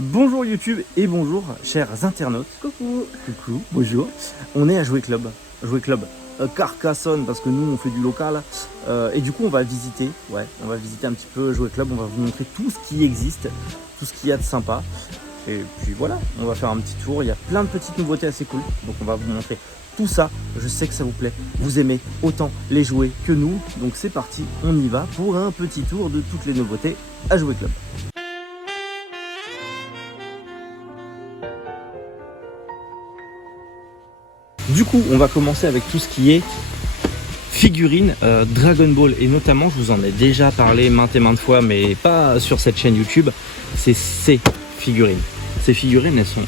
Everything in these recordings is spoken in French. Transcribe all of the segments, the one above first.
Bonjour YouTube et bonjour chers internautes. Coucou. Coucou, bonjour. On est à Jouet Club. Carcassonne parce que nous on fait du local. Et du coup on va visiter un petit peu Jouet Club. On va vous montrer tout ce qui existe, tout ce qu'il y a de sympa. Et puis voilà, on va faire un petit tour. Il y a plein de petites nouveautés assez cool. Donc on va vous montrer tout ça. Je sais que ça vous plaît. Vous aimez autant les jouets que nous. Donc c'est parti, on y va pour un petit tour de toutes les nouveautés à Jouet Club. Du coup, on va commencer avec tout ce qui est figurines Dragon Ball. Et notamment, je vous en ai déjà parlé maintes et maintes fois, mais pas sur cette chaîne YouTube. C'est ces figurines. Ces figurines, elles sont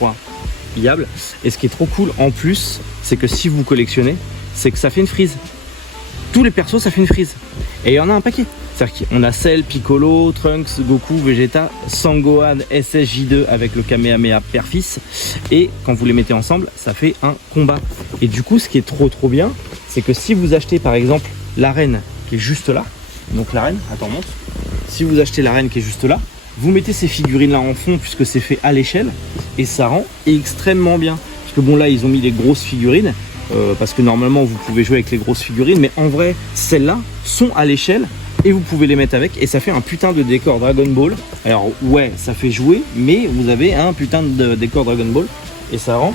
incroyables. Et ce qui est trop cool en plus, c'est que si vous collectionnez, c'est que ça fait une frise. Tous les persos, ça fait une frise. Et il y en a un paquet. C'est-à-dire qu'on a Cell, Piccolo, Trunks, Goku, Vegeta, Sangohan, SSJ2 avec le Kamehameha père-fils. Et quand vous les mettez ensemble, ça fait un combat. Et du coup, ce qui est trop bien, c'est que si vous achetez par exemple l'arène qui est juste là, donc l'arène, attends, monte. Si vous achetez l'arène qui est juste là, vous mettez ces figurines là en fond puisque c'est fait à l'échelle et ça rend extrêmement bien. Parce que bon, là, ils ont mis les grosses figurines. Parce que normalement vous pouvez jouer avec les grosses figurines, mais en vrai celles-là sont à l'échelle et vous pouvez les mettre avec et ça fait un putain de décor Dragon Ball. Alors ouais, ça fait jouer, mais vous avez un putain de décor Dragon Ball et ça rend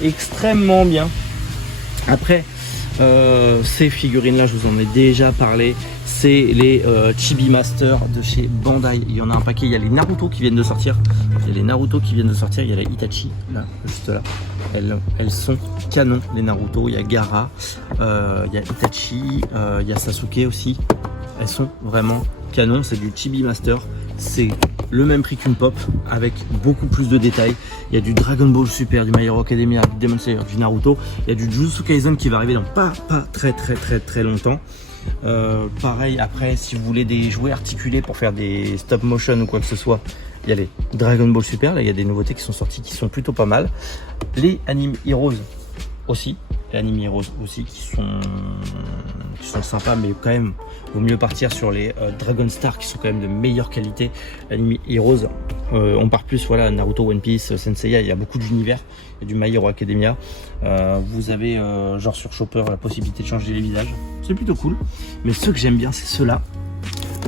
extrêmement bien. Après ces figurines là, je vous en ai déjà parlé, c'est les Chibi Master de chez Bandai. Il y en a un paquet, il y a les Naruto qui viennent de sortir. Il y a les Naruto qui viennent de sortir, il y a la Itachi là, juste là. Elles sont canon, les Naruto. Il y a Gaara, il y a Itachi, il y a Sasuke aussi. Elles sont vraiment canon, c'est du Chibi Master. C'est le même prix qu'une pop avec beaucoup plus de détails. Il y a du Dragon Ball Super, du My Hero Academia, du Demon Slayer, du Naruto. Il y a du Jujutsu Kaisen qui va arriver dans pas très longtemps. Pareil, après si vous voulez des jouets articulés pour faire des stop motion ou quoi que ce soit, il y a les Dragon Ball Super, là il y a des nouveautés qui sont sorties qui sont plutôt pas mal. Les Anime Heroes aussi, qui sont sympas, mais quand même vaut mieux partir sur les Dragon Star qui sont quand même de meilleure qualité. Anime Heroes, on part plus, voilà, Naruto, One Piece, Senseiya, il y a beaucoup d'univers, il y a du My Hero Academia. Vous avez genre sur Chopper la possibilité de changer les visages, c'est plutôt cool. Mais ceux que j'aime bien, c'est ceux-là.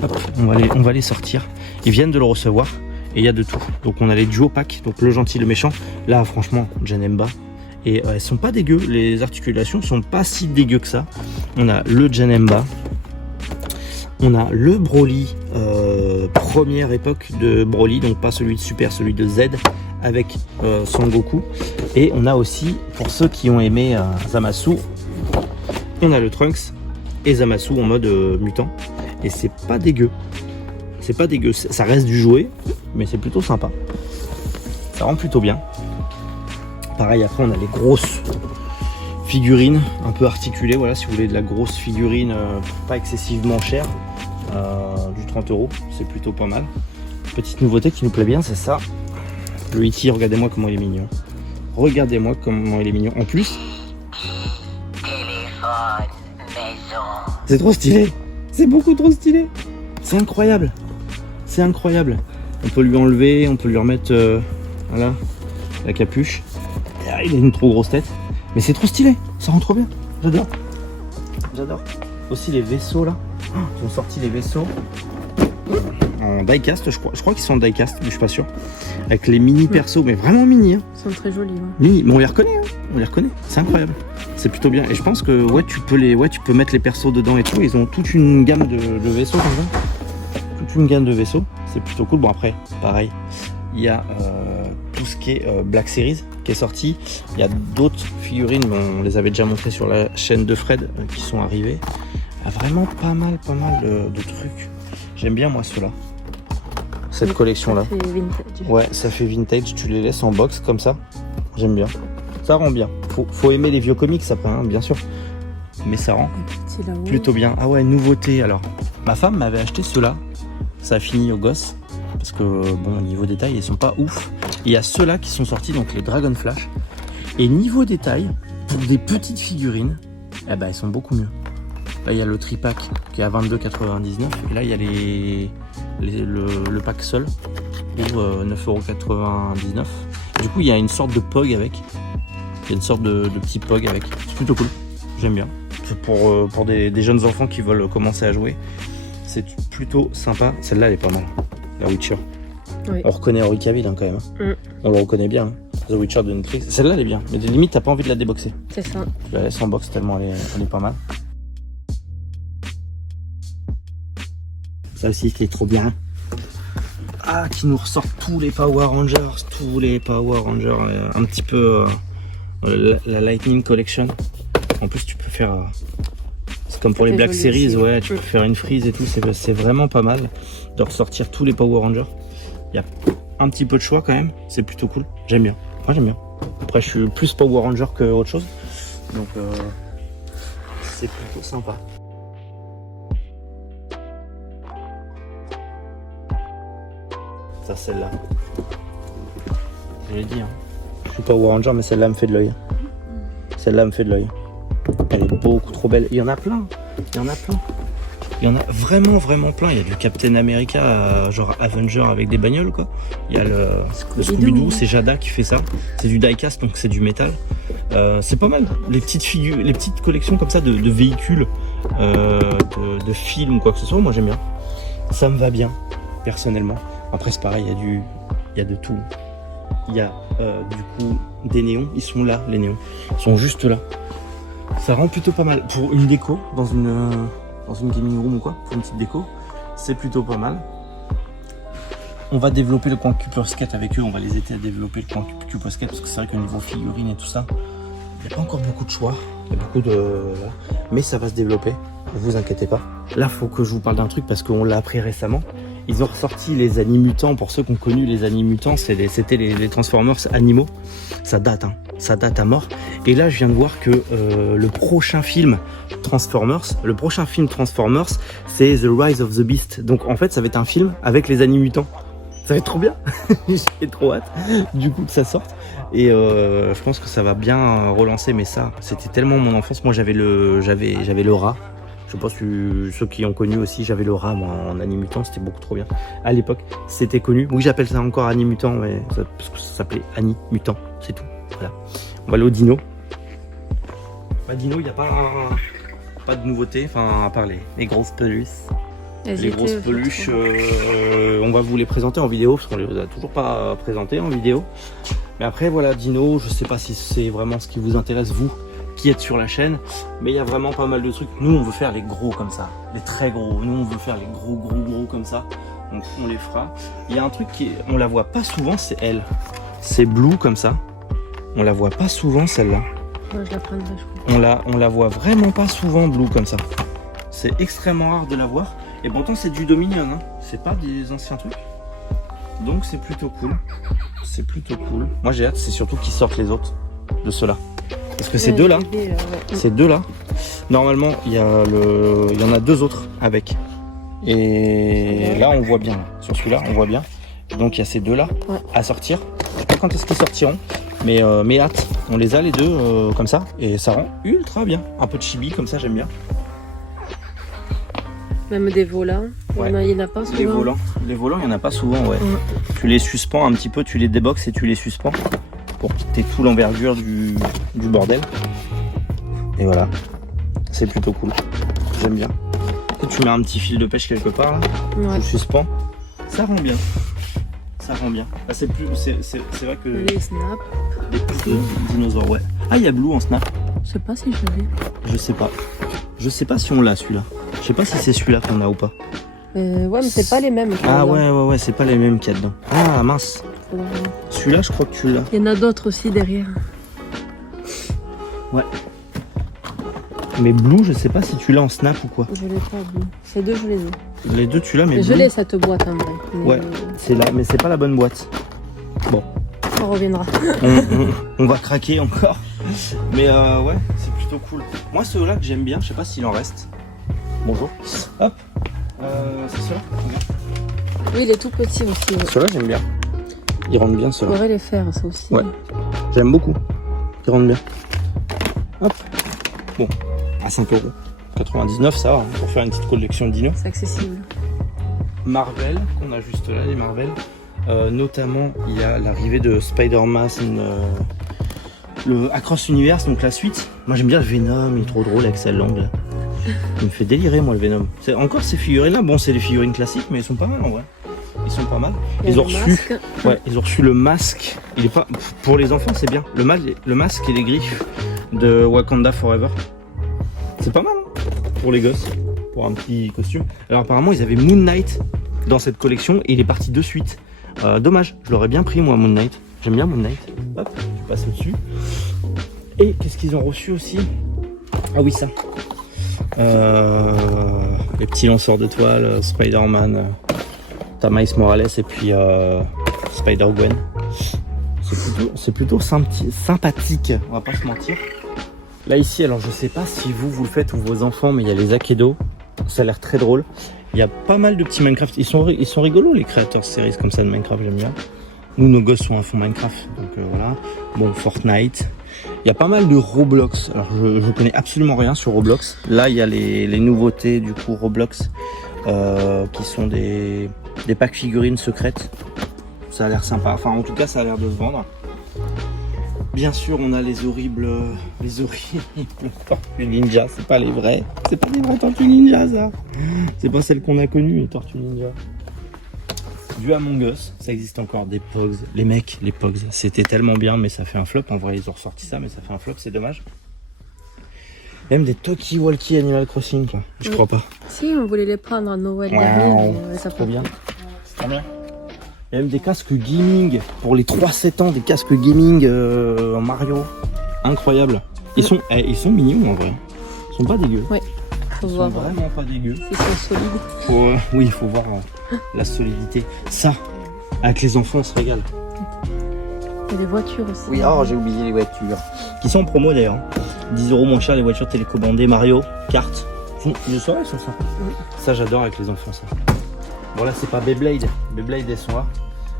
Hop, on va les sortir. Ils viennent de le recevoir et il y a de tout. Donc on a les duo pack, donc le gentil, le méchant. Là franchement, Janemba. Et elles sont pas dégueu, les articulations sont pas si dégueu que ça. On a le Janemba, on a le Broly, première époque de Broly, donc pas celui de Super, celui de Z avec Son Goku. Et on a aussi, pour ceux qui ont aimé Zamasu, on a le Trunks et Zamasu en mode mutant. Et c'est pas dégueu, ça reste du jouet, mais c'est plutôt sympa. Ça rend plutôt bien. Pareil, après on a les grosses figurines un peu articulées. Voilà, si vous voulez de la grosse figurine pas excessivement chère, du 30 €, c'est plutôt pas mal. Petite nouveauté qui nous plaît bien, c'est ça. Le E.T., regardez-moi comment il est mignon. Regardez-moi comment il est mignon. En plus, c'est trop stylé. C'est beaucoup trop stylé. C'est incroyable. C'est incroyable. On peut lui enlever, on peut lui remettre voilà, la capuche. Il a une trop grosse tête, mais c'est trop stylé, ça rend trop bien, j'adore. Aussi les vaisseaux là, ils ont sorti les vaisseaux en diecast, je crois qu'ils sont en diecast, mais je suis pas sûr, avec les mini persos, mais vraiment mini, hein. Ils sont très jolis, hein. Mini, mais on les reconnaît, c'est incroyable, c'est plutôt bien. Et je pense que ouais, tu peux mettre les persos dedans et tout. Ils ont toute une gamme de vaisseaux comme ça, toute une gamme de vaisseaux, c'est plutôt cool. Bon après, pareil, il y a tout ce qui est Black Series qui est sorti. Il y a d'autres figurines, mais on les avait déjà montrées sur la chaîne de Fred qui sont arrivées. Il y a vraiment pas mal de trucs. J'aime bien moi ceux-là. Cette collection là. Ça fait vintage. Ouais, ça fait vintage. Tu les laisses en box comme ça. J'aime bien. Ça rend bien. Faut aimer les vieux comics après, hein, bien sûr. Mais ça rend plutôt bien. Ah ouais, nouveauté. Alors, ma femme m'avait acheté ceux-là. Ça a fini au gosse. Parce que bon, niveau détail, ils sont pas ouf. Il y a ceux-là qui sont sortis, donc les Dragon Flash. Et niveau détail, pour des petites figurines, eh ben, elles sont beaucoup mieux. Là, il y a le tripack qui est à 22,99. Et là, il y a le pack seul ou 9,99€. Du coup, il y a une sorte de POG avec. Il y a une sorte de petit POG avec. C'est plutôt cool. J'aime bien. C'est pour des jeunes enfants qui veulent commencer à jouer. C'est plutôt sympa. Celle-là, elle est pas mal. La Witcher. Oui. On reconnaît Henry Cavill hein, quand même. Hein. On le reconnaît bien. Hein. The Witcher de Netflix. Celle-là, elle est bien. Mais de limite, t'as pas envie de la déboxer. C'est ça. Tu la laisses en box tellement elle est pas mal. Ça aussi, c'est trop bien. Ah, qui nous ressort tous les Power Rangers. Tous les Power Rangers. Un petit peu la Lightning Collection. En plus, tu peux faire... c'est comme pour les Black Series, ouais. Tu peux faire une frise et tout. C'est vraiment pas mal de ressortir tous les Power Rangers. Il y a un petit peu de choix quand même. C'est plutôt cool. J'aime bien. Moi, j'aime bien. Après, je suis plus Power Ranger que autre chose. Donc, c'est plutôt sympa. Ça, celle-là. Je l'ai dit, hein. Je suis Power Ranger, mais celle-là me fait de l'œil. Celle-là me fait de l'œil. Elle est beaucoup trop belle. Il y en a plein. Il y en a plein. Il y en a vraiment, vraiment plein. Il y a du Captain America, genre Avenger avec des bagnoles, quoi. Il y a le Scooby-Doo, c'est Jada qui fait ça. C'est du diecast, donc c'est du métal. C'est pas mal. Les petites figures, les petites collections comme ça de véhicules, de films, quoi que ce soit, moi j'aime bien. Ça me va bien, personnellement. Après, c'est pareil, il y a de tout. Il y a du coup des néons. Ils sont là, les néons. Ils sont juste là. Ça rend plutôt pas mal. Pour une déco, dans une gaming room ou quoi, pour une petite déco, c'est plutôt pas mal. On va développer le coin Cube Skate avec eux, on va les aider à développer le coin Cube Skate parce que c'est vrai qu'au niveau figurines et tout ça, il n'y a pas encore beaucoup de choix, il y a beaucoup de... Voilà. Mais ça va se développer, ne vous inquiétez pas. Là, il faut que je vous parle d'un truc parce qu'on l'a appris récemment. Ils ont ressorti les Animutants, pour ceux qui ont connu les Animutants, c'était les Transformers animaux. Ça date, hein. Ça date à mort. Et là, je viens de voir que le prochain film Transformers, c'est The Rise of the Beast. Donc en fait, ça va être un film avec les Animutants. Ça va être trop bien. J'ai trop hâte du coup que ça sorte. Et je pense que ça va bien relancer. Mais ça, c'était tellement mon enfance. Moi, j'avais le rat. Je pense que ceux qui ont connu aussi, j'avais le rat moi, en Animutant, c'était beaucoup trop bien. À l'époque, c'était connu. Oui, j'appelle ça encore Animutant, mais parce que ça s'appelait Animutant, c'est tout. Voilà. On va aller au dino. Dino, il n'y a pas de nouveauté, enfin à part les grosses peluches. Les grosses peluches, on va vous les présenter en vidéo parce qu'on les a toujours pas présentées en vidéo. Mais après voilà, Dino, je sais pas si c'est vraiment ce qui vous intéresse vous qui êtes sur la chaîne, mais il y a vraiment pas mal de trucs. Nous on veut faire les gros comme ça, les très gros. Nous on veut faire les gros comme ça. Donc on les fera. Il y a un truc on la voit pas souvent, c'est elle. C'est Blue comme ça. On la voit pas souvent celle-là. Moi, je la prendrai, je crois. On la voit vraiment pas souvent Blue comme ça. C'est extrêmement rare de la voir. Et pourtant c'est du Dominion, hein. C'est pas des anciens trucs. Donc c'est plutôt cool. C'est plutôt cool. Moi j'ai hâte, c'est surtout qu'ils sortent les autres de ceux-là. Parce que ces deux-là, ces deux-là, normalement il y en a deux autres avec. Et là on voit bien, sur celui-là on voit bien. Donc il y a ces deux-là à sortir. Je sais pas quand est-ce qu'ils sortiront. Mais hâte, on les a les deux comme ça et ça rend ultra bien. Un peu de chibi comme ça, j'aime bien. Même des volants, il n'y en a pas souvent. Les volants, il n'y en a pas souvent, ouais. Tu les suspends un petit peu, tu les déboxes et tu les suspends pour que tu aies tout l'envergure du bordel. Et voilà, c'est plutôt cool, j'aime bien. Et tu mets un petit fil de pêche quelque part, là, tu suspends, ça rend bien. Ça rend bien. Là, c'est vrai que... Les snaps. Des petits dinosaures, ouais. Ah, il y a Blue en snap. Je sais pas si je l'ai. Je sais pas. Je sais pas si on l'a celui-là. Je sais pas si c'est celui-là qu'on a ou pas. Ouais, mais c'est pas les mêmes. Ah ouais, c'est pas les mêmes qu'il y a dedans. Ah mince. Celui-là, je crois que tu l'as. Il y en a d'autres aussi derrière. Ouais. Mais Blue, je sais pas si tu l'as en snap ou quoi. Je l'ai pas, Blue. Ces deux, je les ai. Les deux, tu l'as, mais je l'ai cette boîte en vrai. Ouais, c'est là, mais c'est pas la bonne boîte. Bon. On reviendra. on va craquer encore. Mais ouais, c'est plutôt cool. Moi, ceux-là que j'aime bien, je sais pas s'il en reste. Bonjour. Hop. C'est ceux-là. Oui, il est tout petit aussi. Ouais. Ceux-là, j'aime bien. Ils rendent bien, On ceux-là. pourrait les faire, ça aussi. Ouais. J'aime beaucoup. Ils rendent bien. Hop. Bon. À 5,99 €, ça va, pour faire une petite collection de dinos. C'est accessible. Marvel, qu'on a juste là, les Marvel. Notamment, il y a l'arrivée de Spider-Man, le Across Universe, donc la suite. Moi j'aime bien le Venom, il est trop drôle avec sa langue là. Il me fait délirer moi le Venom. Encore ces figurines là, bon c'est des figurines classiques mais ils sont pas mal en vrai. Ils sont pas mal. Ils ont reçu le masque. Il est pas pour les enfants c'est bien. Le masque et les griffes de Wakanda Forever. C'est pas mal hein, pour les gosses, pour un petit costume. Alors apparemment ils avaient Moon Knight dans cette collection et il est parti de suite. Dommage, je l'aurais bien pris moi Moon Knight. J'aime bien Moon Knight. Hop, tu passes au-dessus. Et qu'est-ce qu'ils ont reçu aussi? Ah oui ça. Les petits lanceurs d'étoiles, Spider-Man, t'as Miles Morales et puis Spider-Gwen. C'est plutôt sympathique, on va pas se mentir. Là ici, alors je sais pas si vous le faites ou vos enfants, mais il y a les Akedo. Ça a l'air très drôle. Il y a pas mal de petits Minecraft. Ils sont rigolos les créateurs de séries comme ça de Minecraft, j'aime bien. Nous, nos gosses sont à fond Minecraft, donc voilà. Bon, Fortnite. Il y a pas mal de Roblox. Alors, je connais absolument rien sur Roblox. Là, il y a les nouveautés du coup Roblox, qui sont des packs figurines secrètes. Ça a l'air sympa. Enfin, en tout cas, ça a l'air de se vendre. Bien sûr, on a les horribles Tortues Ninja. C'est pas les vraies Tortues Ninja, ça. C'est pas celles qu'on a connues, les Tortues Ninja. Du Among Us, ça existe encore, des Pogs. Les mecs, les Pogs, c'était tellement bien, mais ça fait un flop. En vrai, ils ont ressorti ça, mais ça fait un flop, c'est dommage. Même des Talkie Walkie Animal Crossing, quoi. Je crois pas. Si, on voulait les prendre à Noël Ouais, dernier, mais ça c'est trop bien. C'est trop bien. Il y a même des casques gaming pour les 3-7 ans, des casques gaming en Mario. Incroyable. Ils sont mignons en vrai. Ils sont pas dégueux. Oui. Ils sont vraiment pas dégueux. Ils sont solides. Oui, il faut voir la solidité. Ça, avec les enfants, on se régale. Il y a des voitures aussi. Oui, oh, j'ai oublié les voitures. Qui sont en promo d'ailleurs. 10 € moins cher les voitures télécommandées Mario, Kart. Je saurais sur ça. Ça, j'adore avec les enfants, ça. Bon, là, c'est pas Beyblade. Beyblade, elles sont là.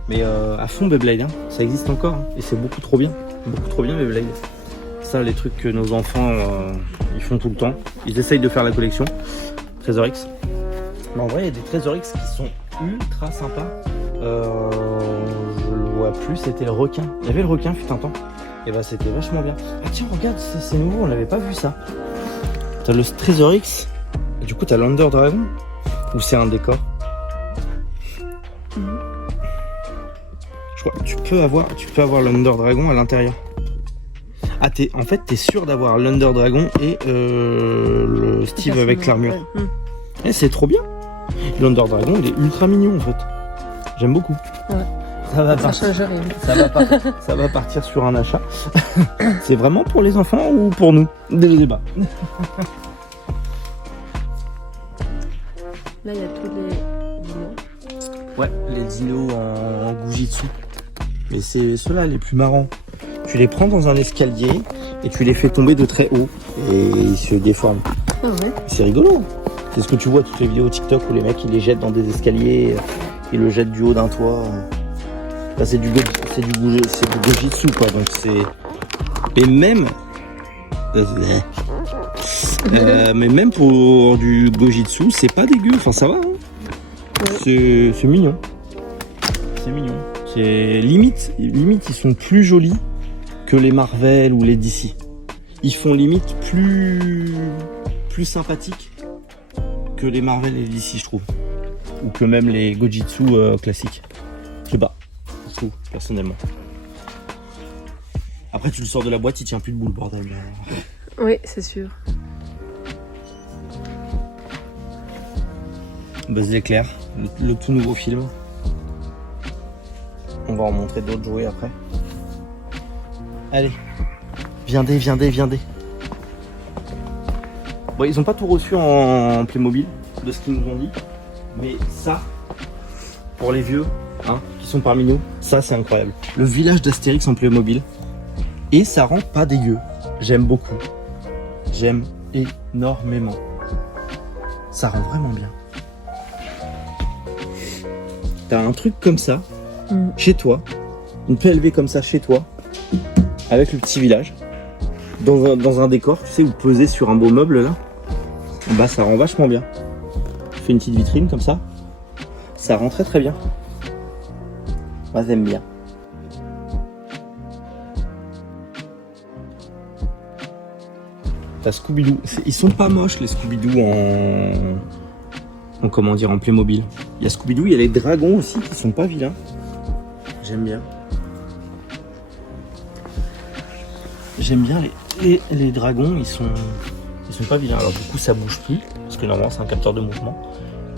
Mais à fond Beyblade, hein. Ça existe encore. Hein. Et c'est beaucoup trop bien. Beaucoup trop bien, Beyblade. Ça, les trucs que nos enfants ils font tout le temps. Ils essayent de faire la collection. Trésor X. Mais en vrai, il y a des Trésor X qui sont ultra sympas. Je le vois plus, c'était le requin. Il y avait le requin, fut un temps. Et bah, c'était vachement bien. Ah, tiens, regarde, c'est nouveau, on n'avait pas vu ça. T'as le Trésor X. Et du coup, t'as l'Under Dragon. Ou c'est un décor? Je crois que tu peux avoir l'Under Dragon à l'intérieur. Ah, en fait, t'es sûr d'avoir l'Under Dragon et le Steve avec l'armure. Ouais. Et c'est trop bien. L'Under Dragon, il est ultra mignon en fait. J'aime beaucoup. Ouais. Ça va partir sur un achat. C'est vraiment pour les enfants ou pour nous? Dès le débat. Là, il y a tous les dinos. Ouais, les dinos en Gujitsu. Mais c'est ceux-là les plus marrants. Tu les prends dans un escalier et tu les fais tomber de très haut et ils se déforment. Ah ouais. C'est rigolo. C'est ce que tu vois toutes les vidéos TikTok où les mecs ils les jettent dans des escaliers, ils le jettent du haut d'un toit. Enfin, c'est du Gojitsu quoi. Donc c'est. Et même. Mais même pour du Gojitsu, c'est pas dégueu. Enfin ça va. Hein. Ouais. C'est mignon. C'est mignon. C'est limite ils sont plus jolis que les Marvel ou les DC. Ils font limite plus sympathiques que les Marvel et les DC, je trouve. Ou que même les Gojitsu classiques. Je sais pas. Je trouve, personnellement. Après, tu le sors de la boîte, il tient plus debout le bordel. Oui, c'est sûr. Buzz l'éclair, le tout nouveau film. On va en montrer d'autres jouets après. Allez, viendez. Bon, ils ont pas tout reçu en Playmobil, de ce qu'ils nous ont dit. Mais ça, pour les vieux, hein, qui sont parmi nous, ça c'est incroyable. Le village d'Astérix en Playmobil. Et ça rend pas dégueu. J'aime beaucoup. J'aime énormément. Ça rend vraiment bien. T'as un truc comme ça, chez toi, une PLV comme ça chez toi, avec le petit village, dans un décor, tu sais, ou posé sur un beau meuble là, bah ça rend vachement bien. Tu fais une petite vitrine comme ça, ça rend très très bien. Moi j'aime bien. T'as Scooby-Doo. Ils sont pas moches les Scooby-Doo en comment dire, en Playmobil. Il y a Scooby-Doo, il y a les dragons aussi qui sont pas vilains. J'aime bien. J'aime bien les dragons, ils sont pas vilains. Alors du coup ça bouge plus, parce que normalement c'est un capteur de mouvement.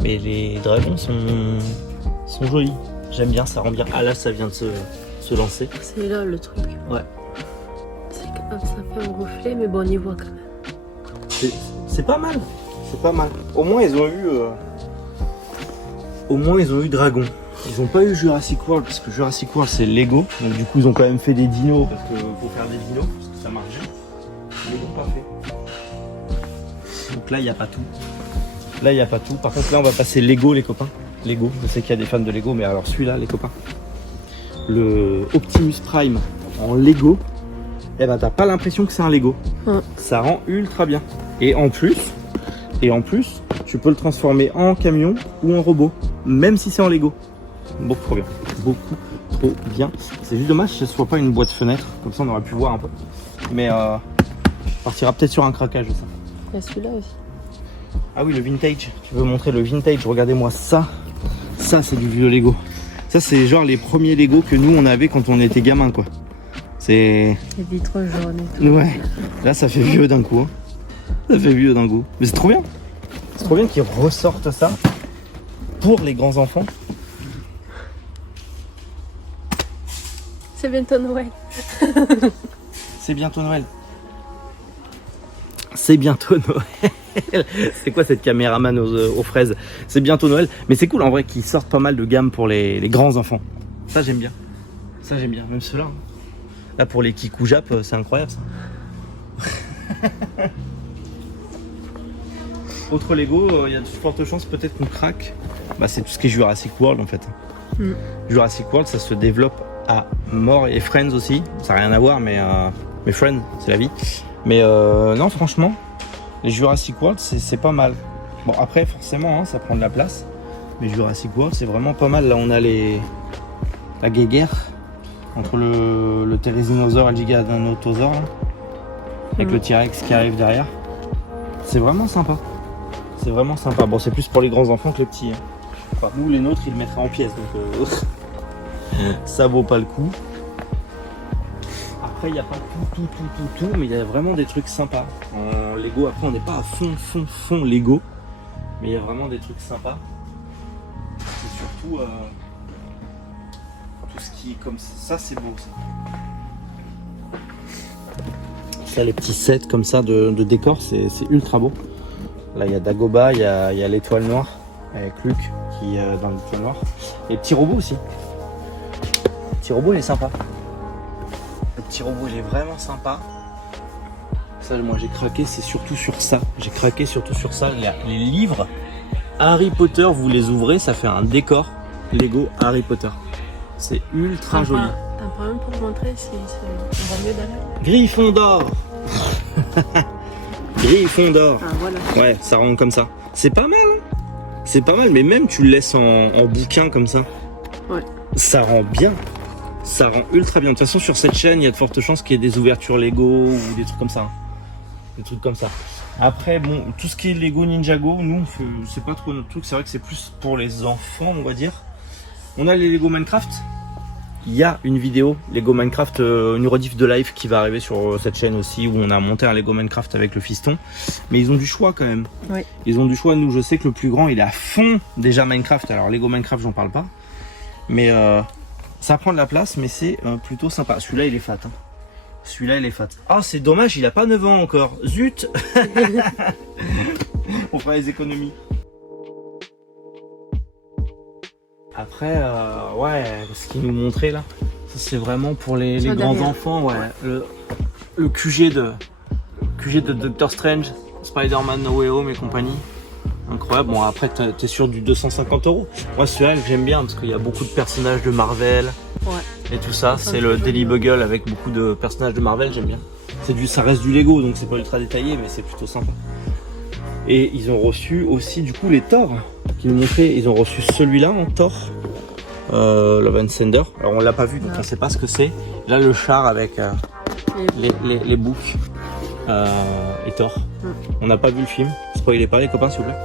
Mais les dragons sont jolis. J'aime bien, ça rend bien. Ah là ça vient de se lancer. C'est là le truc. Ouais. C'est comme ça fait un reflet, mais bon on y voit quand même. C'est pas mal. C'est pas mal. Au moins ils ont eu Dragon. Ils ont pas eu Jurassic World parce que Jurassic World c'est Lego. Donc du coup ils ont quand même fait des dinos parce que faut faire des dinos parce que ça marche bien. Mais ils l'ont pas fait. Donc là il n'y a pas tout. Là il n'y a pas tout. Par contre là on va passer Lego les copains. Lego, je sais qu'il y a des fans de Lego, mais alors celui-là les copains. Le Optimus Prime en Lego, eh ben t'as pas l'impression que c'est un Lego. Ça rend ultra bien. Et en plus, tu peux le transformer en camion ou en robot, même si c'est en Lego. Beaucoup trop bien. Beaucoup trop bien. C'est juste dommage que ce soit pas une boîte fenêtre, comme ça on aurait pu voir un peu. Mais on partira peut-être sur un craquage de ça. Il y a celui-là aussi. Ah oui, le vintage. Tu veux montrer le vintage? Regardez-moi ça. Ça c'est du vieux Lego. Ça c'est genre les premiers Lego que nous on avait quand on était gamin quoi. C'est... Les vitres jaunes et tout. Ouais. Là ça fait vieux d'un coup. Hein. Ça fait vieux d'un coup. Mais c'est trop bien. C'est trop bien qu'ils ressortent ça pour les grands enfants. C'est bientôt Noël. C'est bientôt Noël. C'est bientôt Noël. C'est quoi cette caméraman aux fraises? C'est bientôt Noël. Mais c'est cool en vrai qu'ils sortent pas mal de gamme pour les grands enfants. Ça j'aime bien. Ça j'aime bien. Même ceux-là. Là pour les Kikou Jap, c'est incroyable ça. Autre Lego, il y a de fortes chances peut-être qu'on craque. Bah, c'est tout ce qui est Jurassic World en fait. Jurassic World ça se développe à mort et Friends aussi. Ça n'a rien à voir mais Friends c'est la vie. Mais non franchement, les Jurassic World c'est pas mal. Bon après forcément hein, ça prend de la place. Mais Jurassic World c'est vraiment pas mal. Là on a la guéguerre entre le Therizinosaure et le Gigantophosaure avec le T-Rex qui arrive derrière. C'est vraiment sympa. C'est vraiment sympa. Bon c'est plus pour les grands enfants que les petits. Hein. Enfin, nous les nôtres ils le mettraient en pièces donc ça vaut pas le coup. Après il n'y a pas tout mais il y a vraiment des trucs sympas. En Lego après on n'est pas à fond Lego. Mais il y a vraiment des trucs sympas. C'est surtout tout ce qui est comme ça c'est beau ça. Ça les petits sets comme ça de décor c'est ultra beau. Là il y a Dagobah, il y a l'étoile noire avec Luke qui est dans l'étoile noire. Et le petit robot aussi. Le petit robot il est sympa. Le petit robot il est vraiment sympa. Ça moi j'ai craqué c'est surtout sur ça. J'ai craqué surtout sur ça. Les livres Harry Potter vous les ouvrez ça fait un décor Lego Harry Potter. C'est ultra joli. T'as pas même pour montrer si on va mieux derrière. Gryffondor. Gryffondor. Ah voilà. Ouais, ça rend comme ça. C'est pas mal. Hein, c'est pas mal, mais même tu le laisses en bouquin comme ça. Ouais. Ça rend bien. Ça rend ultra bien. De toute façon, sur cette chaîne, il y a de fortes chances qu'il y ait des ouvertures Lego ou des trucs comme ça. Des trucs comme ça. Après, bon, tout ce qui est Lego Ninjago, nous, c'est pas trop notre truc. C'est vrai que c'est plus pour les enfants, on va dire. On a les Lego Minecraft. Il y a une vidéo Lego Minecraft, une rediff de live qui va arriver sur cette chaîne aussi où on a monté un Lego Minecraft avec le fiston. Mais ils ont du choix quand même. Oui. Ils ont du choix. Nous, je sais que le plus grand, il est à fond déjà Minecraft. Alors Lego Minecraft, j'en parle pas. Mais ça prend de la place, mais c'est plutôt sympa. Celui-là, il est fat. Hein. Celui-là, il est fat. Ah, c'est dommage, il a pas 9 ans encore. Zut. On fera les économies. Après, ouais, ce qu'il nous montrait là, ça c'est vraiment pour les grands enfants, ouais. Le QG de Doctor Strange, Spider-Man No Way Home et compagnie. Incroyable. Bon, après, t'es sur du 250 €. Moi, celui-là, j'aime bien parce qu'il y a beaucoup de personnages de Marvel et tout ça. C'est le Daily Bugle avec beaucoup de personnages de Marvel, j'aime bien. Ça reste du Lego, donc c'est pas ultra détaillé, mais c'est plutôt sympa. Et ils ont reçu aussi, du coup, les Thor qui nous montraient. Ils ont reçu celui-là en Thor Love and Thunder. Alors on l'a pas vu, donc on sait pas ce que c'est. Là le char avec les boucs et Thor. On n'a pas vu le film. Spoilez pas les copains s'il vous plaît.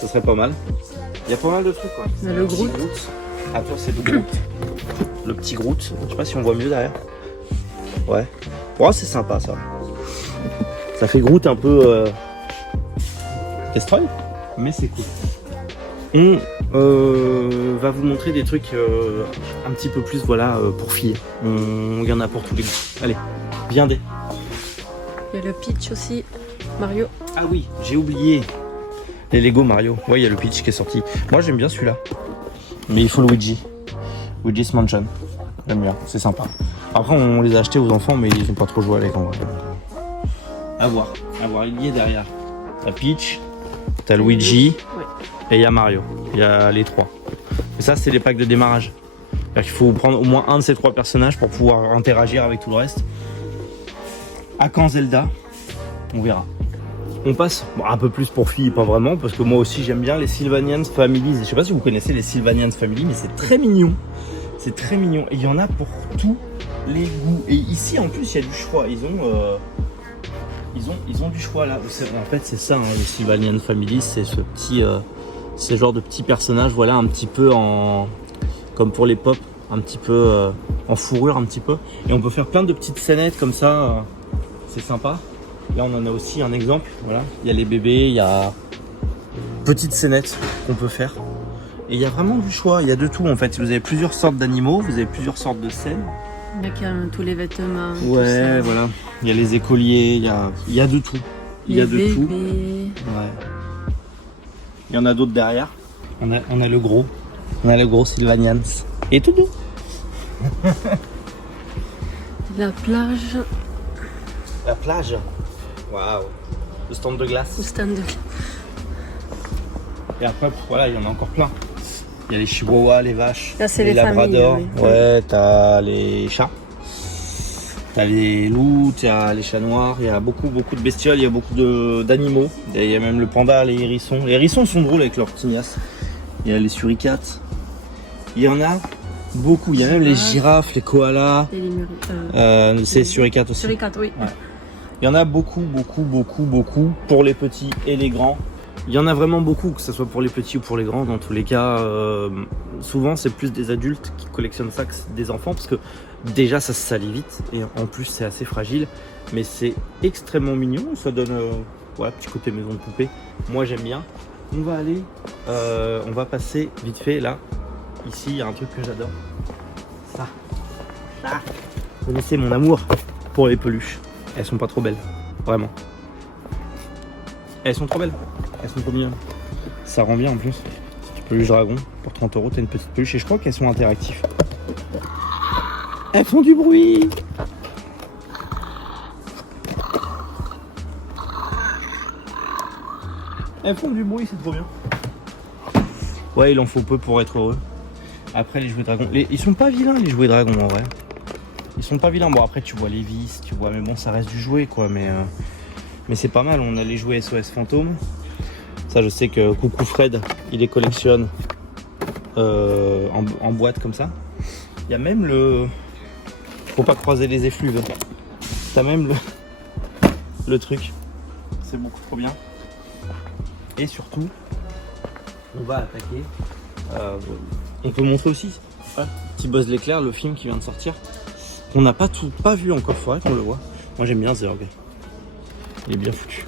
Ce serait pas mal. Il y a pas mal de trucs quoi. Le Groot. Ah toi c'est le Groot. Le petit Groot. Je sais pas si on voit mieux derrière. Ouais. Oh, c'est sympa ça. Ça fait Groot un peu Destroy, mais c'est cool. On va vous montrer des trucs un petit peu plus voilà pour filles. Il y en a pour tous les goûts. Allez, viendez. Il y a le Peach aussi, Mario. Ah oui, j'ai oublié. Les Lego Mario. Ouais, il y a le Peach qui est sorti. Moi j'aime bien celui-là. Mais il faut le Luigi. Luigi's Mansion. J'aime bien, c'est sympa. Après on les a achetés aux enfants mais ils ont pas trop joué avec en vrai. À voir, il y est derrière. T'as Peach, t'as Luigi et il y a Mario. Il y a les trois. Et ça c'est les packs de démarrage. Il faut prendre au moins un de ces trois personnages pour pouvoir interagir avec tout le reste. À quand Zelda? On verra. On passe un peu plus pour filles, pas vraiment, parce que moi aussi j'aime bien les Sylvanians Families. Je sais pas si vous connaissez les Sylvanians Family, mais c'est très mignon. C'est très mignon. Et il y en a pour tous les goûts. Et ici en plus il y a du choix. Ils ont du choix là. En fait c'est ça, hein, les Sylvanian Family, c'est ce petit, ce genre de petit personnage, voilà, un petit peu comme pour les pop, un petit peu en fourrure un petit peu. Et on peut faire plein de petites scénettes comme ça. C'est sympa. Là on en a aussi un exemple, voilà, il y a les bébés, il y a petites scénettes qu'on peut faire. Et il y a vraiment du choix, il y a de tout en fait. Vous avez plusieurs sortes d'animaux, vous avez plusieurs sortes de scènes. Il y a carrément tous les vêtements. Ouais, voilà. Il y a les écoliers, il y a de tout. Il y a de bébés. tout. Ouais. Il y en a d'autres derrière. On a le gros. On a le gros Sylvanians. Et tout doux. La plage. La plage. Waouh. Le stand de glace. Au stand de... Et après, voilà, il y en a encore plein. Il y a les chihuahuas, les vaches, là, c'est les labradors. familles, oui. Ouais, t'as les chats. T'as les loups, t'as les chats noirs. Il y a beaucoup de bestioles, il y a beaucoup d'animaux. Il y a même le panda, les hérissons. Les hérissons sont drôles avec leurs tignasse. Il y a les suricates. Il y en a beaucoup. Il y a même les girafes, les koalas. Et les c'est suricates aussi. Suricates, oui. Ouais. Il y en a beaucoup pour les petits et les grands. Il y en a vraiment beaucoup, que ce soit pour les petits ou pour les grands. Dans tous les cas, souvent c'est plus des adultes qui collectionnent ça que des enfants, parce que déjà ça se salit vite et en plus c'est assez fragile, mais c'est extrêmement mignon. Ça donne voilà, petit côté maison de poupée. Moi j'aime bien. On va aller, on va passer vite fait là. Ici il y a un truc que j'adore. Ça. Vous connaissez mon amour pour les peluches. Elles sont pas trop belles, vraiment. Elles sont trop belles, elles sont trop mignonnes. Ça rend bien en plus. Si tu peluche dragon, pour 30 €, t'as une petite peluche et je crois qu'elles sont interactives. Elles font du bruit. Elles font du bruit, c'est trop bien. Ouais, il en faut peu pour être heureux. Après les jouets dragons, ils sont pas vilains les jouets dragons en vrai. Ils sont pas vilains. Bon après tu vois les vis, tu vois, mais bon ça reste du jouet quoi. Mais c'est pas mal. On a les jouets SOS Fantôme. Ça je sais que Coucou Fred, il les collectionne en boîte comme ça. Il y a même le... Faut pas croiser les effluves. T'as même le truc. C'est beaucoup trop bien. Et surtout, on va attaquer. On peut montrer aussi. Petit Buzz l'éclair, le film qui vient de sortir. On n'a pas vu encore, faudrait qu'on le voit. Moi j'aime bien Zerg. Il est bien foutu.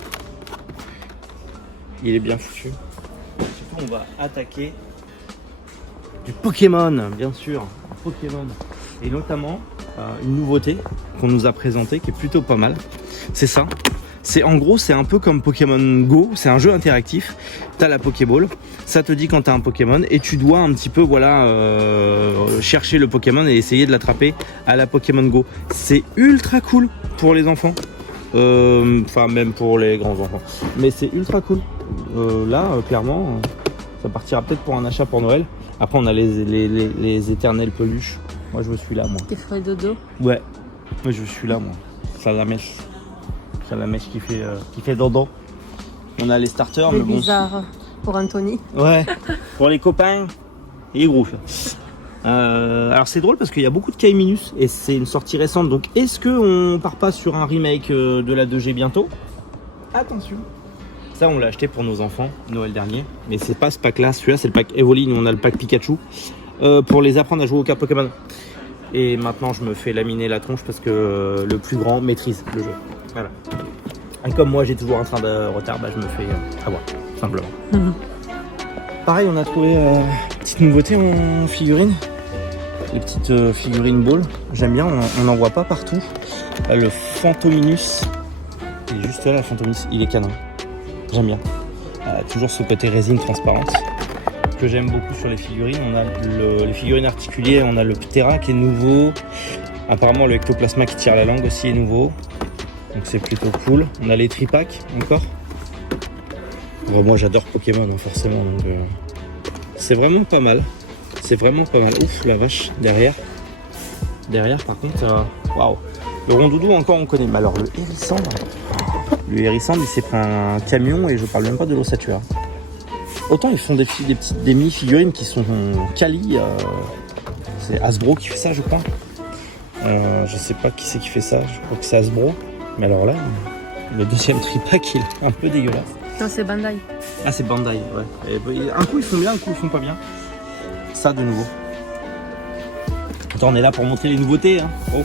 Il est bien foutu. Surtout on va attaquer du Pokémon, bien sûr. Pokémon. Et notamment une nouveauté qu'on nous a présentée qui est plutôt pas mal. C'est ça. C'est en gros, c'est un peu comme Pokémon Go, c'est un jeu interactif. T'as la Pokéball, ça te dit quand t'as un Pokémon et tu dois un petit peu voilà chercher le Pokémon et essayer de l'attraper à la Pokémon Go. C'est ultra cool pour les enfants, enfin même pour les grands enfants. Mais c'est ultra cool. Clairement, ça partira peut-être pour un achat pour Noël. Après, on a les éternelles peluches. Moi, je veux celui-là, moi. T'es frais dodo? Ouais, moi je veux celui-là, moi. Ça la mèche. La mèche qui fait dodo. On a les starters, mais bon. Bizarre pour Anthony. Ouais, pour les copains et les gros. Alors c'est drôle parce qu'il y a beaucoup de K-Minus et c'est une sortie récente. Donc est-ce qu'on part pas sur un remake de la 2G bientôt? Attention. Ça on l'a acheté pour nos enfants Noël dernier. Mais c'est pas ce pack là. Celui-là c'est le pack Evoli. Nous on a le pack Pikachu. Pour les apprendre à jouer aux cartes Pokémon. Et maintenant je me fais laminer la tronche parce que le plus grand maîtrise le jeu. Voilà. Et comme moi j'ai toujours un train de retard, bah, je me fais avoir, simplement. Pareil, on a trouvé une petite nouveauté en figurines. Les petites figurines ball. J'aime bien, on n'en voit pas partout. Le Fantominus. Il est juste là, le Fantominus, il est canon. J'aime bien. Toujours ce côté résine transparente que j'aime beaucoup sur les figurines. On a les figurines articulées, on a le Ptera qui est nouveau. Apparemment le Ectoplasma qui tire la langue aussi est nouveau. Donc c'est plutôt cool. On a les tripacks encore. Bon, moi j'adore Pokémon hein, forcément. Donc c'est vraiment pas mal. C'est vraiment pas mal. Ouf la vache derrière. Derrière par contre, waouh. Le Rondoudou encore on connaît. Mais alors le Hérissandre. Le Hérissandre il s'est pris un camion et je parle même pas de l'ossature. Autant ils font des mini-figurines qui sont quali. C'est Hasbro qui fait ça je crois. Je sais pas qui c'est qui fait ça. Je crois que c'est Hasbro. Mais alors là, le deuxième tripack il est un peu dégueulasse. Non, c'est Bandai. Ah c'est Bandai, ouais. Et un coup ils font bien, un coup ils font pas bien. Ça de nouveau. Attends, on est là pour montrer les nouveautés. Hein. Oh.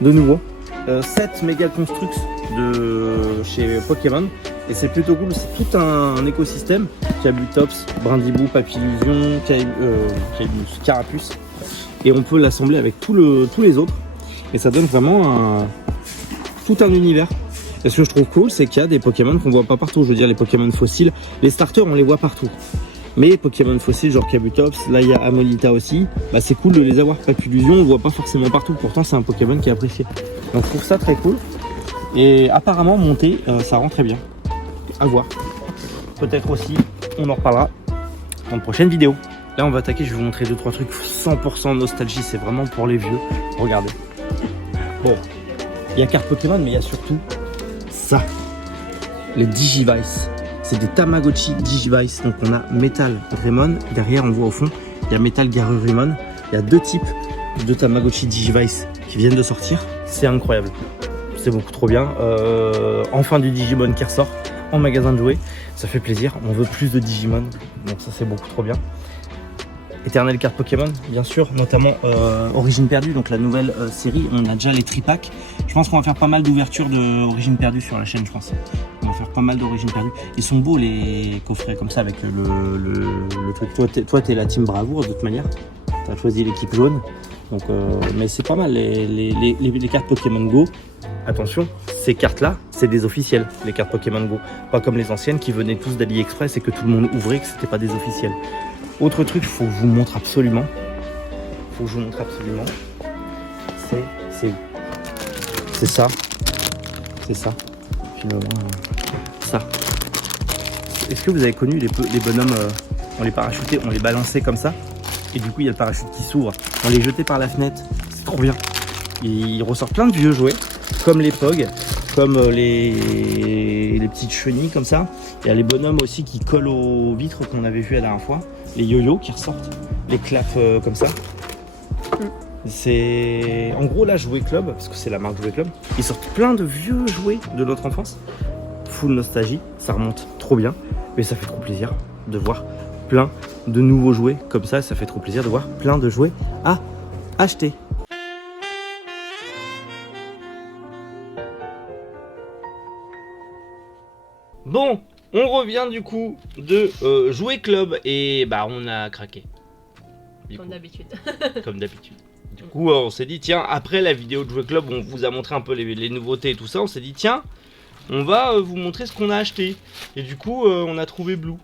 De nouveau. 7 méga constructs de chez Pokémon. Et c'est plutôt cool, c'est tout un écosystème. Kabutops, Brindibou, Papillusion, Carapuce. Et on peut l'assembler avec tous les autres. Et ça donne vraiment tout un univers. Et ce que je trouve cool, c'est qu'il y a des Pokémon qu'on voit pas partout. Je veux dire, les Pokémon fossiles, les starters, on les voit partout. Mais Pokémon fossiles, genre Kabutops, là il y a Amonita aussi, bah c'est cool de les avoir. Papillusion, on le voit pas forcément partout. Pourtant, c'est un Pokémon qui est apprécié. Donc je trouve ça très cool. Et apparemment, monter, ça rend très bien. À voir. Peut-être aussi, on en reparlera dans une prochaine vidéo. Là, on va attaquer, je vais vous montrer 2-3 trucs 100% nostalgie. C'est vraiment pour les vieux. Regardez. Bon. Il y a carte Pokémon, mais il y a surtout ça. Les Digivice. C'est des Tamagotchi Digivice. Donc on a Metal Greymon. Derrière, on voit au fond, il y a Metal Garurumon. Il y a 2 types de Tamagotchi Digivice qui viennent de sortir. C'est incroyable. C'est beaucoup trop bien. Enfin du Digimon qui ressort en magasin de jouets. Ça fait plaisir. On veut plus de Digimon. Donc ça, c'est beaucoup trop bien. Éternelle carte Pokémon, bien sûr, notamment Origine Perdue, donc la nouvelle série. On a déjà les tripacks. Je pense qu'on va faire pas mal d'ouvertures d'Origine Perdue sur la chaîne, je pense. On va faire pas mal d'Origine Perdue. Ils sont beaux les coffrets comme ça avec le truc. Toi, t'es la team Bravoure de toute manière. T'as choisi l'équipe jaune. Donc, mais c'est pas mal les cartes Pokémon Go. Attention, ces cartes-là, c'est des officiels, les cartes Pokémon Go. Pas comme les anciennes qui venaient tous d'AliExpress et que tout le monde ouvrait que c'était pas des officiels. Autre truc, il faut que je vous montre absolument. C'est ça. C'est ça. Finalement, ça. Est-ce que vous avez connu les bonhommes, on les parachutait, on les balançait comme ça, et du coup il y a le parachute qui s'ouvre. On les jetait par la fenêtre. C'est trop bien. Il ressort plein de vieux jouets, comme les Pog, comme les petites chenilles comme ça. Il y a les bonhommes aussi qui collent aux vitres qu'on avait vu la dernière fois. Les yo-yo qui ressortent, les claps comme ça. C'est en gros là Jouet Club, parce que c'est la marque Jouet Club. Ils sortent plein de vieux jouets de notre enfance. Full nostalgie, ça remonte trop bien. Mais ça fait trop plaisir de voir plein de nouveaux jouets comme ça. Ça fait trop plaisir de voir plein de jouets à acheter. Bon, on revient du coup de Jouet Club et bah on a craqué. Comme d'habitude. Comme d'habitude. Du coup on s'est dit tiens, après la vidéo de Jouet Club où on vous a montré un peu les nouveautés et tout ça, on s'est dit tiens, on va vous montrer ce qu'on a acheté. Et du coup on a trouvé Blue.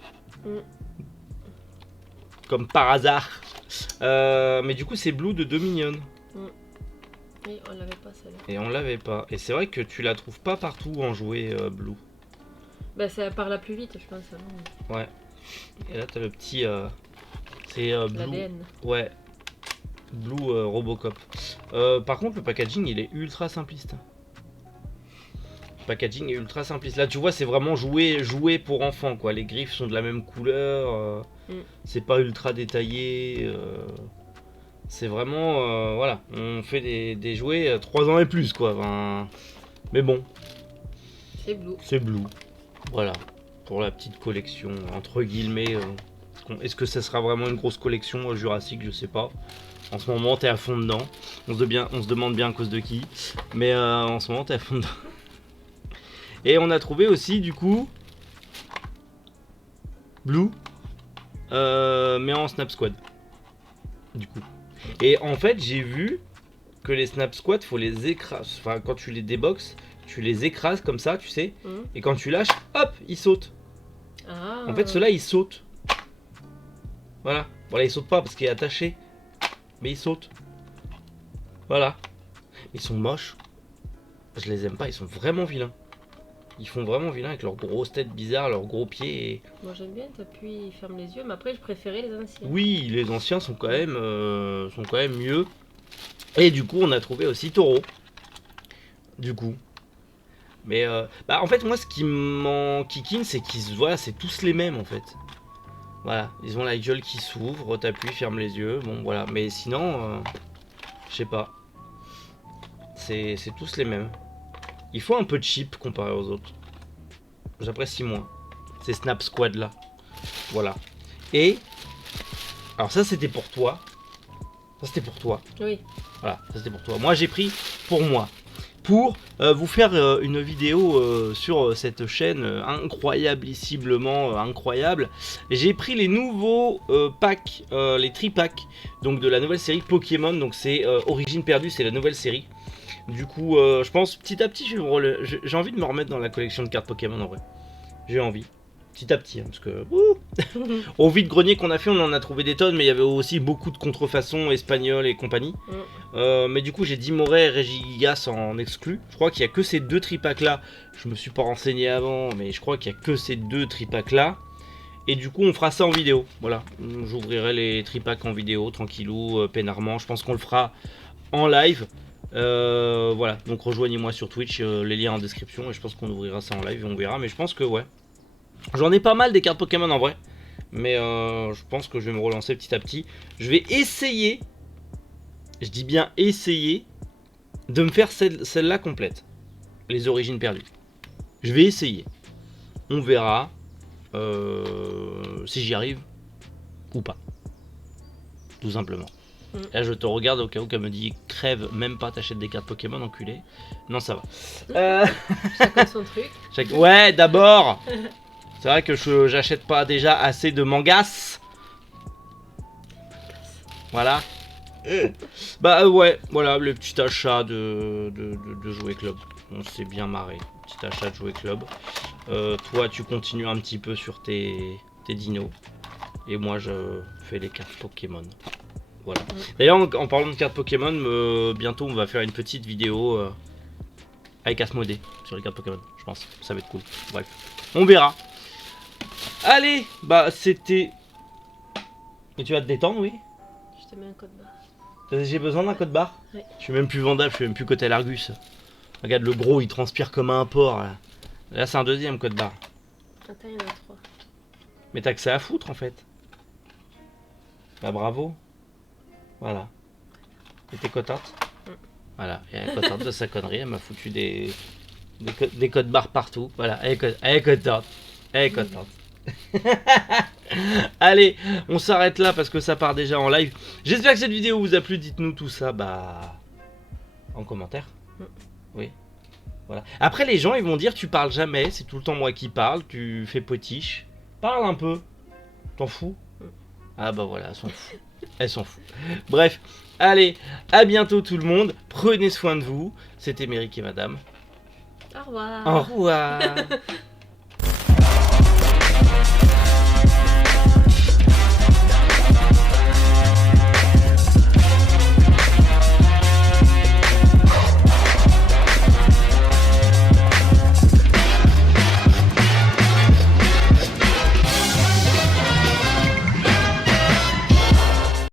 Comme par hasard. Mais du coup c'est Blue de Dominion. Et on l'avait pas celle-là. Et on l'avait pas. Et c'est vrai que tu la trouves pas partout en jouet Blue. Bah ça parle plus vite je pense. Non. Ouais. Et là t'as le petit... c'est Blue. L'ADN. Ouais. Blue Robocop. Par contre le packaging il est ultra simpliste. Le packaging est ultra simpliste. Là tu vois c'est vraiment joué pour enfants quoi. Les griffes sont de la même couleur. C'est pas ultra détaillé. C'est vraiment, voilà, on fait des jouets 3 ans et plus, quoi. Enfin, mais bon, C'est Blue. c'est Blue. Voilà, pour la petite collection, entre guillemets. Est-ce que ça sera vraiment une grosse collection Jurassic? Je sais pas. En ce moment, t'es à fond dedans. On se demande bien à cause de qui. Mais en ce moment, t'es à fond dedans. Et on a trouvé aussi, du coup, Blue, mais en Snap Squad. Du coup. Et en fait, j'ai vu que les Snap Squad, faut les écraser. Enfin, quand tu les déboxes, tu les écrases comme ça, tu sais. Et quand tu lâches, hop, ils sautent. Ah. En fait, ceux-là, ils sautent. Voilà. Voilà, ils sautent pas parce qu'il est attaché. Mais ils sautent. Voilà. Ils sont moches. Je les aime pas, ils sont vraiment vilains. Ils font vraiment vilain avec leurs grosses têtes bizarres, leurs gros pieds. Et... Moi j'aime bien, t'appuies, ferme les yeux, mais après je préférais les anciens. Oui, les anciens sont quand même mieux. Et du coup, on a trouvé aussi Taureau. Du coup. Mais en fait, moi, ce qui m'enquiquine, c'est qu'ils, voilà, c'est tous les mêmes en fait. Voilà, ils ont la gueule qui s'ouvre, t'appuies, ferme les yeux. Bon, voilà. Mais sinon, je sais pas. C'est tous les mêmes. Il faut un peu de cheap comparé aux autres. J'apprécie moins. Ces Snap Squad là. Voilà. Et. Alors ça c'était pour toi. Ça c'était pour toi. Oui. Voilà, ça c'était pour toi. Moi j'ai pris pour moi. Pour vous faire une vidéo sur cette chaîne incroyablissimement incroyable. J'ai pris les nouveaux packs, les tri-packs donc de la nouvelle série Pokémon. Donc c'est Origine perdue, c'est la nouvelle série. Du coup, je pense petit à petit, j'ai envie de me remettre dans la collection de cartes Pokémon en vrai. J'ai envie. Petit à petit, hein, parce que au vide-grenier qu'on a fait, on en a trouvé des tonnes, mais il y avait aussi beaucoup de contrefaçons espagnoles et compagnie. Mais du coup, j'ai Dimoré et Regigigas en exclu. Je crois qu'il n'y a que ces deux tripacks là. Je me suis pas renseigné avant, mais je crois qu'il n'y a que ces deux tripacks là. Et du coup, on fera ça en vidéo. Voilà, j'ouvrirai les tripacks en vidéo, tranquillou, peinardement. Je pense qu'on le fera en live. Voilà, donc rejoignez-moi sur Twitch, les liens en description, et je pense qu'on ouvrira ça en live et on verra. Mais je pense que ouais, j'en ai pas mal des cartes Pokémon en vrai, mais je pense que je vais me relancer petit à petit. Je vais essayer, je dis bien essayer, de me faire celle-là complète, les origines perdues. Je vais essayer, on verra si j'y arrive ou pas, tout simplement. Là je te regarde au cas où qu'elle me dit crève, même pas, t'achètes des cartes Pokémon, enculé. Non, ça va. Chacun son truc. Ouais, d'abord. C'est vrai que j'achète pas déjà assez de mangas. Voilà. Ouais, voilà le petit achat de jouets club. On s'est bien marré. Petit achat de jouets club. Toi tu continues un petit peu sur tes dinos. Et moi je fais les cartes Pokémon. Voilà. D'ailleurs, en parlant de cartes Pokémon, bientôt on va faire une petite vidéo avec Asmodée sur les cartes Pokémon, je pense. Ça va être cool. Bref, on verra. Allez, c'était. Et tu vas te détendre, oui? Je te mets un code barre. J'ai besoin d'un code barre? Ouais. Je suis même plus vendable, je suis même plus côté Largus. Regarde le gros, il transpire comme un porc. Là c'est un deuxième code barre. Attends, il y en a 3. Mais t'as que ça à foutre en fait. Bah bravo. Voilà. Et t'es contente? Voilà. Et elle est contente de sa connerie. Elle m'a foutu des codes barres partout. Voilà. Elle est contente. Elle est contente. Allez, on s'arrête là parce que ça part déjà en live. J'espère que cette vidéo vous a plu. Dites-nous tout ça en commentaire. Oui. Voilà. Après, les gens ils vont dire tu parles jamais. C'est tout le temps moi qui parle. Tu fais potiche. Parle un peu. T'en fous? Ah bah voilà, elles s'en foutent. Elles s'en foutent. Bref, allez, à bientôt tout le monde. Prenez soin de vous. C'était Méric et Madame. Au revoir. Au revoir.